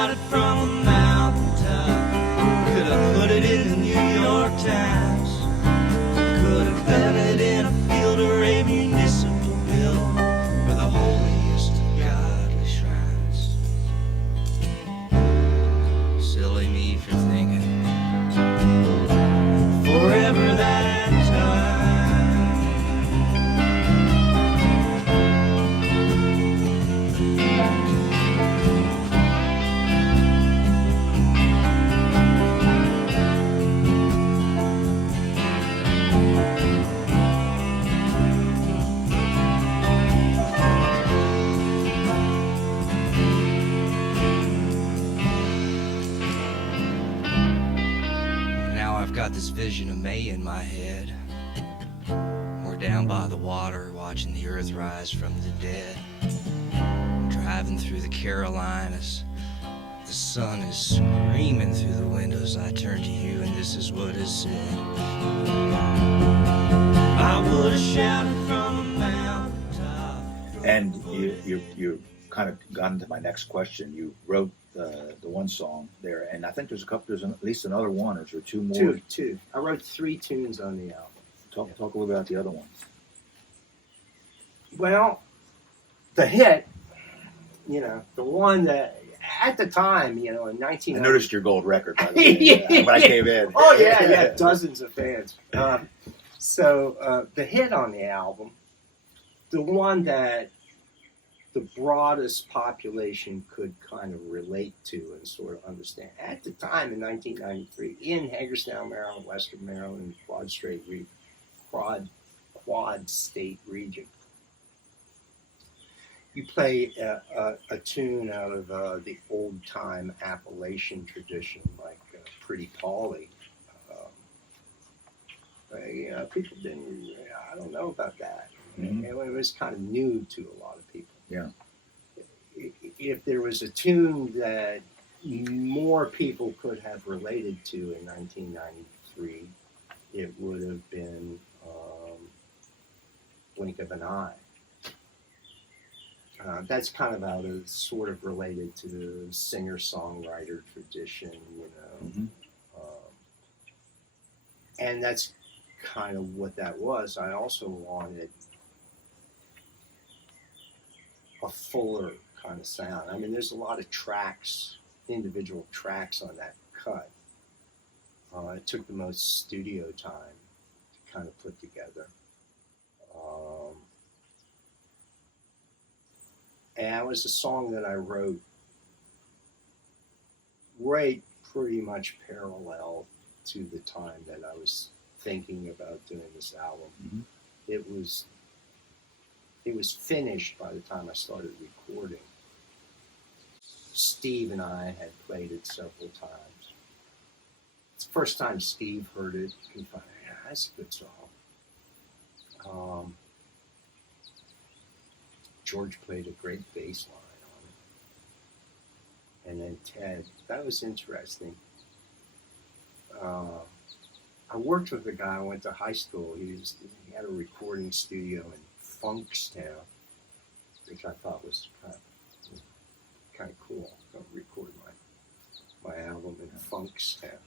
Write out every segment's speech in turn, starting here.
shout it from a mountaintop. Could have put it in the New York Times. Could have done it in a field or a municipal bill for the holiest of godly shrines. Silly me for thinking forever that time. Now I've got this vision of May in my head. We're down by the water watching the earth rise from the dead. Driving through the Carolinas. The sun is screaming through the windows. I turn to you and this is what is said. I would have shouted from a mountaintop. And you kind of got into my next question. You wrote the one song there, and I think there's at least another one or two more. Two. I wrote 3 tunes on the album. Talk a little about the other ones. Well, the hit, the one that at the time, in 1990. I noticed your gold record, by the way, when I came in. Oh yeah, dozens of fans. So the hit on the album, the one that the broadest population could kind of relate to and sort of understand. At the time in 1993, in Hagerstown, Maryland, Western Maryland, Quad State region, you play a tune out of the old-time Appalachian tradition, like Pretty Polly. People didn't, I don't know about that. Mm-hmm. It was kind of new to a lot of people. Yeah. If there was a tune that more people could have related to in 1993, it would have been Blink of an Eye. That's kind of sort of related to the singer-songwriter tradition, Mm-hmm. And that's kind of what that was. I also wanted a fuller kind of sound. I mean, there's a lot of tracks, individual tracks on that cut. It took the most studio time to kind of put together. And it was a song that I wrote right pretty much parallel to the time that I was thinking about doing this album. Mm-hmm. It was finished by the time I started recording. Steve and I had played it several times. It's the first time Steve heard it. He thought, yeah, that's a good song. George played a great bass line on it. And then Ted, that was interesting. I worked with a guy I went to high school. He had a recording studio in Funkstown, which I thought was kind of cool. I'll record my album in Funkstown.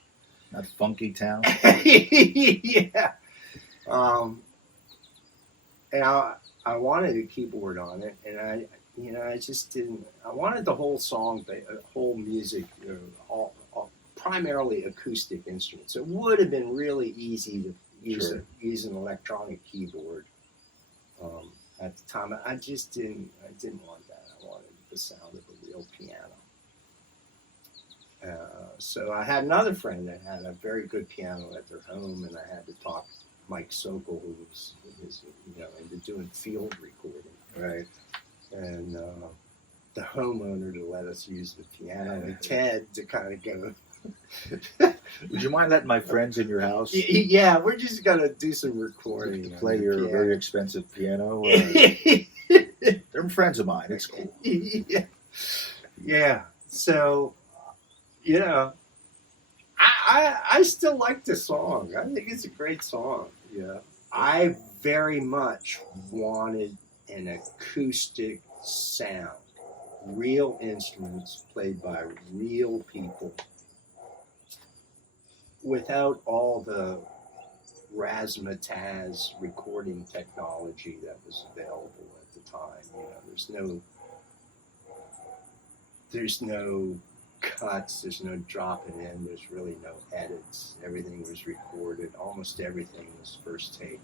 Not Funky Town. Yeah. And I wanted a keyboard on it, and I just didn't. I wanted the whole song, whole music, all primarily acoustic instruments. It would have been really easy to use an electronic keyboard at the time. I just didn't. I didn't want that. I wanted the sound of a real piano. So I had another friend that had a very good piano at their home, and I had to talk Mike Sokol, who was into doing field recording. Right. And the homeowner to let us use the piano, and Ted to kind of go. Would you mind letting my friends in your house? Yeah, we're just gonna do some recording. To play your very expensive piano. They're friends of mine. It's cool. Yeah. So, I still like the song. I think it's a great song. Yeah. I very much wanted an acoustic sound. real instruments played by real people without all the razzmatazz recording technology that was available at the time. You know, there's no cuts, there's no dropping in, there's really no edits. Everything was recorded. Almost everything was first take.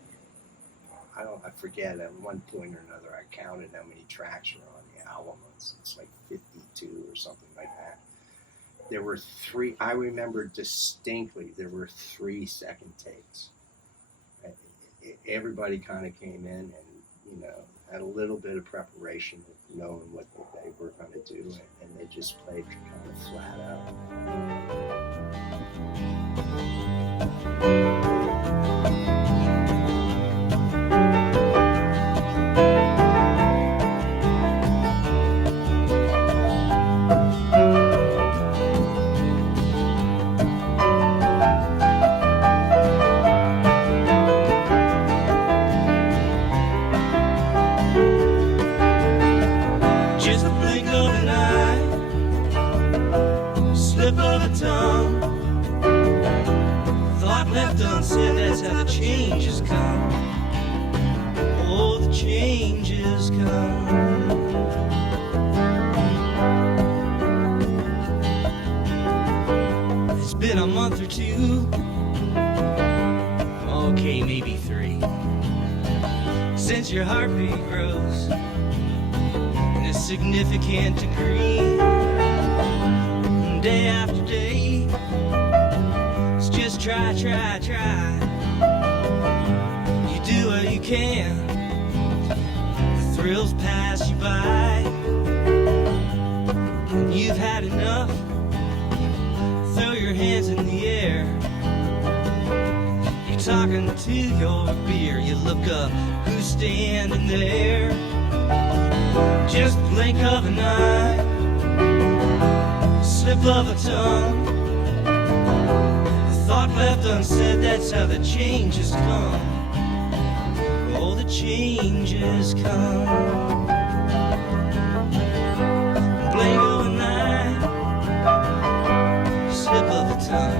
I forget, at one point or another I counted how many tracks were on the album. It's like 52 or something like that. There were three, I remember distinctly, there were 3 second takes. Everybody kind of came in and, you know, had a little bit of preparation of knowing what they were going to do, and they just played kind of flat out. Just a blink of an eye, slip of a tongue, thought left unsaid, that's how the changes come. Oh, the changes come. It's been a month or 2, okay, maybe 3, since your heartbeat rose in a significant degree. Day after day, it's just try. You do what you can, the thrills pass you by, and you've had enough. Throw your hands in the air. You're talking to your beer. You look up, who's standing there? Just blink of an eye, slip of a tongue, a thought left unsaid, that's how the changes come. Oh, the changes come. Blink of an eye, slip of a tongue.